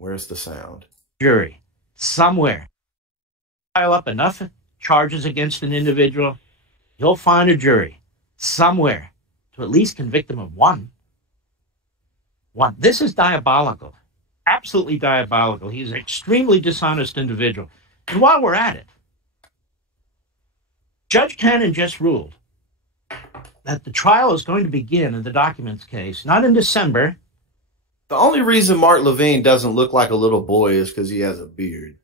Where's the sound? Jury somewhere. Pile up enough charges against an individual, he'll find a jury somewhere to at least convict him of one. One. This is diabolical. Absolutely diabolical. He's an extremely dishonest individual. And while we're at it, Judge Cannon just ruled that the trial is going to begin in the documents case, not in December. The only reason Mark Levin doesn't look like a little boy is because he has a beard.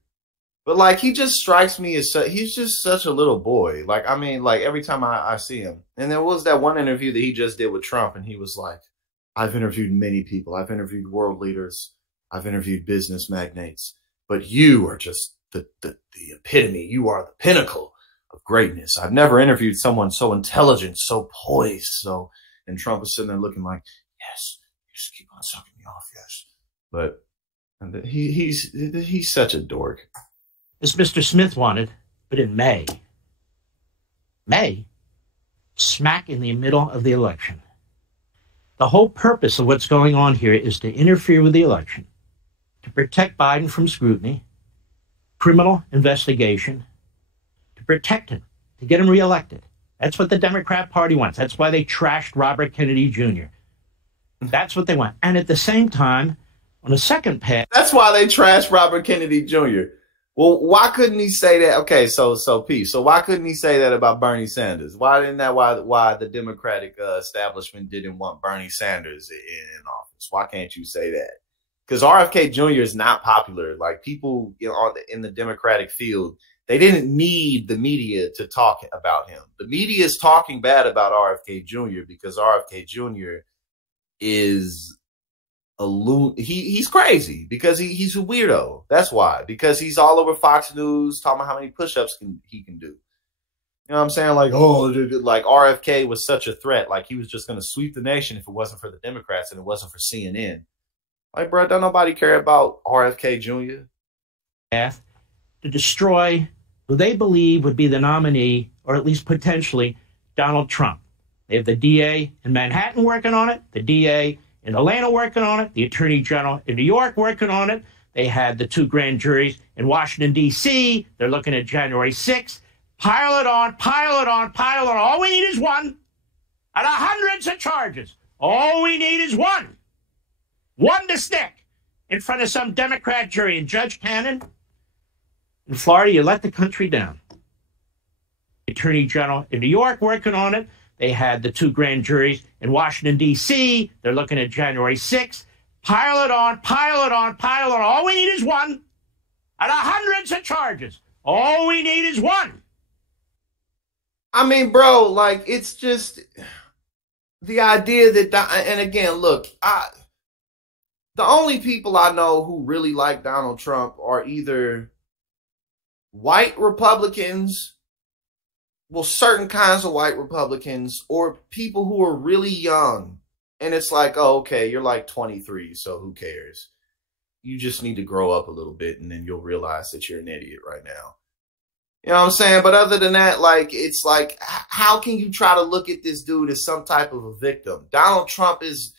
But, like, he just strikes me as he's just such a little boy. Like, I mean, like, every time I see him. And there was that one interview that he just did with Trump, and he was like, I've interviewed many people. I've interviewed world leaders. I've interviewed business magnates. But you are just the epitome. You are the pinnacle of greatness. I've never interviewed someone so intelligent, so poised. And Trump is sitting there looking like, yes, just keep on sucking me off, yes. But he's such a dork. As Mr. Smith wanted, but in May, smack in the middle of the election. The whole purpose of what's going on here is to interfere with the election, to protect Biden from scrutiny, criminal investigation, to protect him, to get him reelected. That's what the Democrat Party wants. That's why they trashed Robert Kennedy Jr. That's what they want. And at the same time, on a second pass... That's why they trashed Robert Kennedy Jr. Well, why couldn't he say that? Okay, so Pete. So why couldn't he say that about Bernie Sanders? Why the Democratic establishment didn't want Bernie Sanders in office? Why can't you say that? Because RFK Jr. is not popular. Like, people, in the Democratic field, they didn't need the media to talk about him. The media is talking bad about RFK Jr. because RFK Jr. is he's crazy because he's a weirdo. That's why. Because he's all over Fox News talking about how many push-ups he can do. You know what I'm saying? Like, like RFK was such a threat. Like, he was just going to sweep the nation if it wasn't for the Democrats and it wasn't for CNN. Like, bro, don't nobody care about RFK Jr.? To destroy who they believe would be the nominee, or at least potentially, Donald Trump. They have the DA in Manhattan working on it, the DA in Atlanta working on it, the Attorney General in New York working on it. They had the 2 grand juries in Washington, D.C. They're looking at January 6th. Pile it on, pile it on, pile it on. All we need is one. Out of hundreds of charges, all we need is one. One to stick in front of some Democrat jury. And Judge Cannon, in Florida, you let the country down. The Attorney General in New York working on it. They had the 2 grand juries in Washington, D.C. They're looking at January 6th. Pile it on, pile it on, pile it on. All we need is one. Out of hundreds of charges, all we need is one. I mean, bro, like, it's just the idea that, and again, look, the only people I know who really like Donald Trump are either white Republicans, well, certain kinds of white Republicans, or people who are really young. And it's like, oh, okay, you're like 23, so who cares? You just need to grow up a little bit, and then you'll realize that you're an idiot right now. You know what I'm saying? But other than that, like, it's like, how can you try to look at this dude as some type of a victim? Donald Trump is,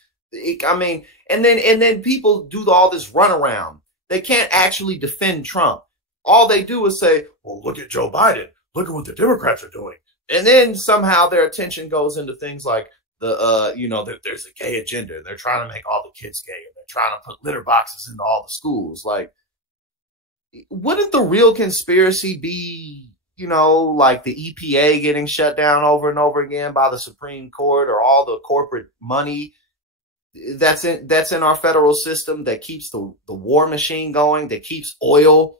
I mean, and then people do all this runaround. They can't actually defend Trump. All they do is say, well, look at Joe Biden. Look at what the Democrats are doing. And then somehow their attention goes into things like there's a gay agenda. They're trying to make all the kids gay. And they're trying to put litter boxes into all the schools. Like, wouldn't the real conspiracy be, like the EPA getting shut down over and over again by the Supreme Court, or all the corporate money that's in our federal system that keeps the war machine going, that keeps oil,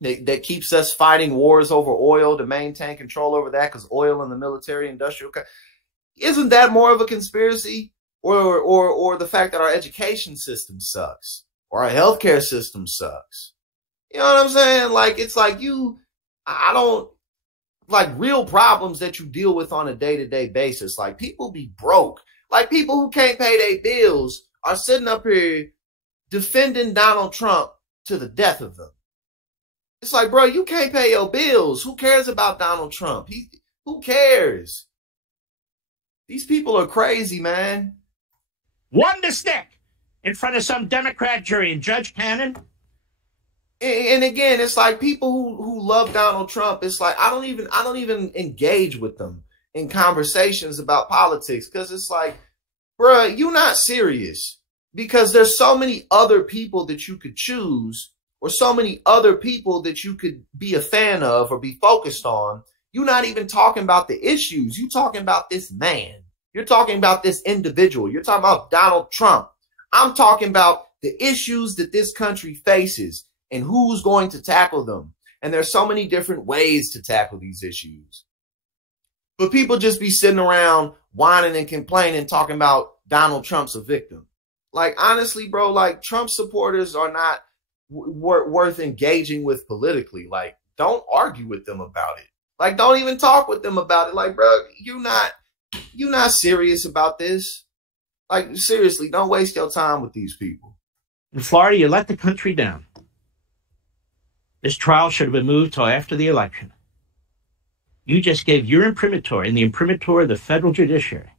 that keeps us fighting wars over oil to maintain control over that, because oil and the military industrial, isn't that more of a conspiracy? Or the fact that our education system sucks, or our healthcare system sucks? You know what I'm saying? Like, it's like I don't like real problems that you deal with on a day-to-day basis. Like, people be broke. Like, people who can't pay their bills are sitting up here defending Donald Trump to the death of them. It's like, bro, you can't pay your bills. Who cares about Donald Trump? Who cares? These people are crazy, man. One to stick in front of some Democrat jury and Judge Cannon. And again, it's like people who love Donald Trump, it's like I don't even engage with them in conversations about politics, because it's like, bruh, you're not serious, because there's so many other people that you could choose, or so many other people that you could be a fan of or be focused on. You're not even talking about the issues. You're talking about this man. You're talking about this individual. You're talking about Donald Trump. I'm talking about the issues that this country faces and who's going to tackle them. And there's so many different ways to tackle these issues. But people just be sitting around whining and complaining, talking about Donald Trump's a victim. Like, honestly, bro, like, Trump supporters are not worth engaging with politically. Like, don't argue with them about it. Like, don't even talk with them about it. Like, bro, you're not serious about this. Like, seriously, don't waste your time with these people. In Florida, you let the country down. This trial should have been moved till after the election. You just gave your imprimatur and the imprimatur of the federal judiciary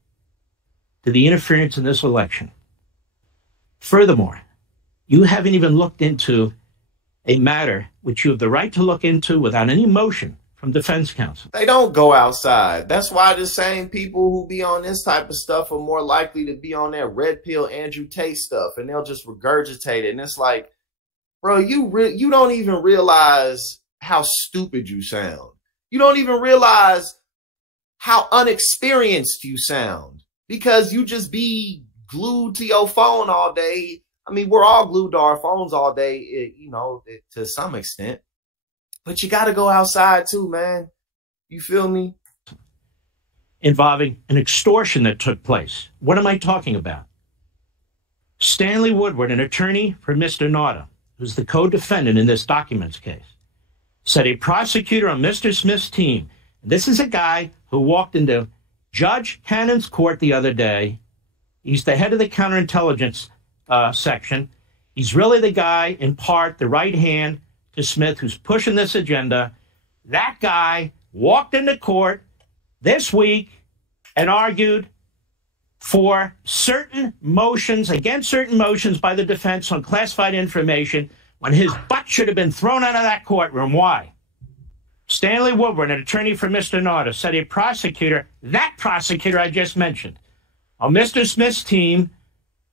to the interference in this election. Furthermore, you haven't even looked into a matter which you have the right to look into without any motion from defense counsel. They don't go outside. That's why the same people who be on this type of stuff are more likely to be on that red pill Andrew Tate stuff, and they'll just regurgitate it. And it's like, bro, you don't even realize how stupid you sound. You don't even realize how unexperienced you sound, because you just be glued to your phone all day. I mean, we're all glued to our phones all day, to some extent. But you got to go outside too, man. You feel me? Involving an extortion that took place. What am I talking about? Stanley Woodward, an attorney for Mr. Nauta, who's the co-defendant in this documents case, said a prosecutor on Mr. Smith's team, and this is a guy who walked into Judge Cannon's court the other day. He's the head of the counterintelligence section. He's really the guy, in part, the right hand to Smith, who's pushing this agenda. That guy walked into court this week and argued for certain motions, against certain motions by the defense on classified information, when his butt should have been thrown out of that courtroom. Why? Stanley Woodward, an attorney for Mr. Nauta, said a prosecutor, that prosecutor I just mentioned, on Mr. Smith's team,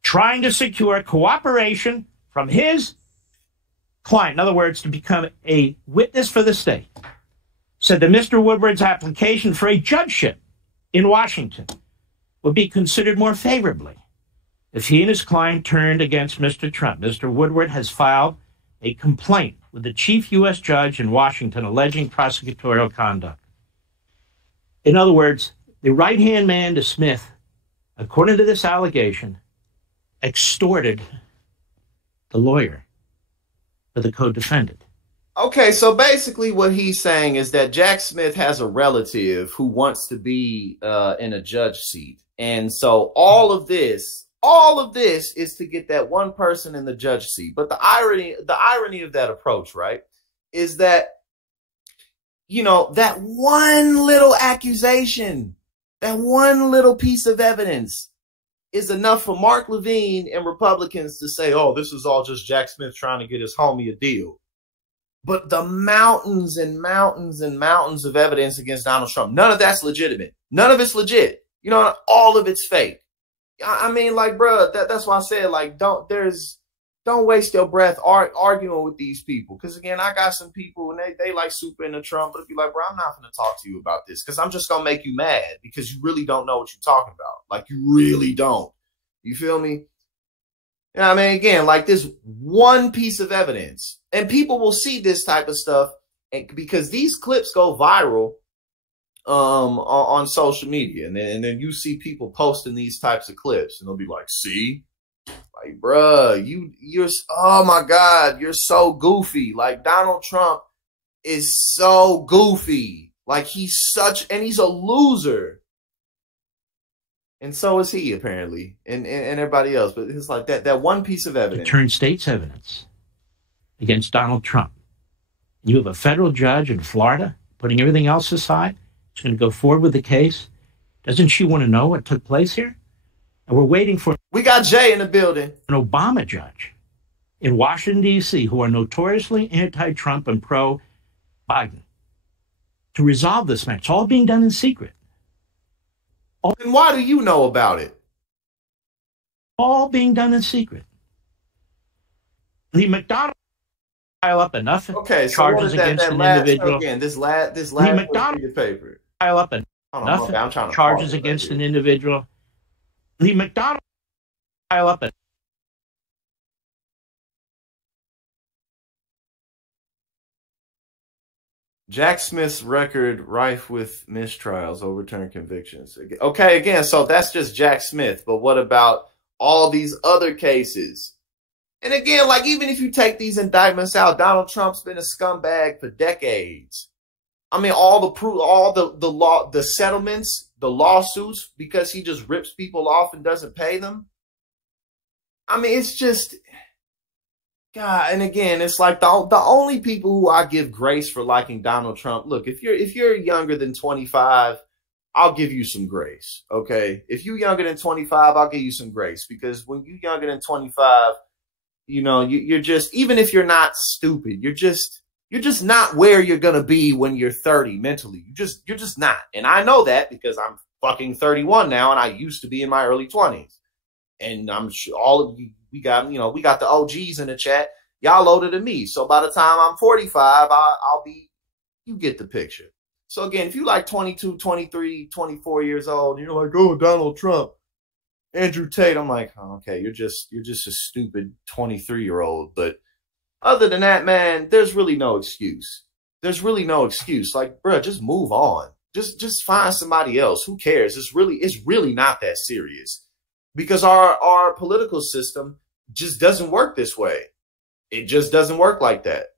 trying to secure cooperation from his client, in other words, to become a witness for the state, said that Mr. Woodward's application for a judgeship in Washington would be considered more favorably if he and his client turned against Mr. Trump. Mr. Woodward has filed a complaint with the chief U.S. judge in Washington alleging prosecutorial conduct. In other words, the right-hand man to Smith, according to this allegation, extorted the lawyer for the co-defendant. Okay, so basically what he's saying is that Jack Smith has a relative who wants to be in a judge seat. And so all of this is to get that one person in the judge seat. But the irony of that approach, right, is that, that one little accusation, that one little piece of evidence is enough for Mark Levin and Republicans to say, oh, this is all just Jack Smith trying to get his homie a deal. But the mountains and mountains and mountains of evidence against Donald Trump, none of that's legitimate. None of it's legit. All of it's fake. I mean, like, bro, that's why I said, like, don't waste your breath arguing with these people. Because, again, I got some people, and they like super into Trump, but if you're like, bro, I'm not going to talk to you about this because I'm just going to make you mad because you really don't know what you're talking about. Like, you really don't. You feel me? I mean, again, like this one piece of evidence, and people will see this type of stuff because these clips go viral on social media, and then you see people posting these types of clips, and they'll be like, "See, like, bruh, you're oh my God, you're so goofy. Like Donald Trump is so goofy. Like he's a loser." And so is he, apparently, and everybody else. But it's like that one piece of evidence. To turn state's evidence against Donald Trump. You have a federal judge in Florida, putting everything else aside, is going to go forward with the case. Doesn't she want to know what took place here? And we're waiting for... We got Jay in the building. An Obama judge in Washington, D.C., who are notoriously anti-Trump and pro-Biden, to resolve this matter. It's all being done in secret. And why do you know about it? All being done in secret. The McDonald pile up enough charges against an individual. Again, this last the McDonald paper pile up enough charges against an individual. The McDonald pile up. Jack Smith's record rife with mistrials, overturned convictions. Okay, again, so that's just Jack Smith. But what about all these other cases? And again, like, even if you take these indictments out, Donald Trump's been a scumbag for decades. I mean, all the proof, all the settlements, the lawsuits, because he just rips people off and doesn't pay them. I mean, it's just, God. And again, it's like the only people who I give grace for liking Donald Trump. Look, if you're younger than 25, I'll give you some grace. Okay, if you're younger than 25, I'll give you some grace, because when you're younger than 25, you know, you're just, even if you're not stupid, you're just not where you're gonna be when you're 30 mentally. You're just not. And I know that because I'm fucking 31 now, and I used to be in my early 20s. And I'm sure all of you, we got the OGs in the chat. Y'all older than me. So by the time I'm 45, I'll be, you get the picture. So again, if you like 22, 23, 24 years old, and you're like, oh, Donald Trump, Andrew Tate, I'm like, oh, okay, you're just a stupid 23-year-old. But other than that, man, there's really no excuse. There's really no excuse. Like, bro, just move on. Just find somebody else. Who cares? It's really not that serious. Because our political system just doesn't work this way. It just doesn't work like that.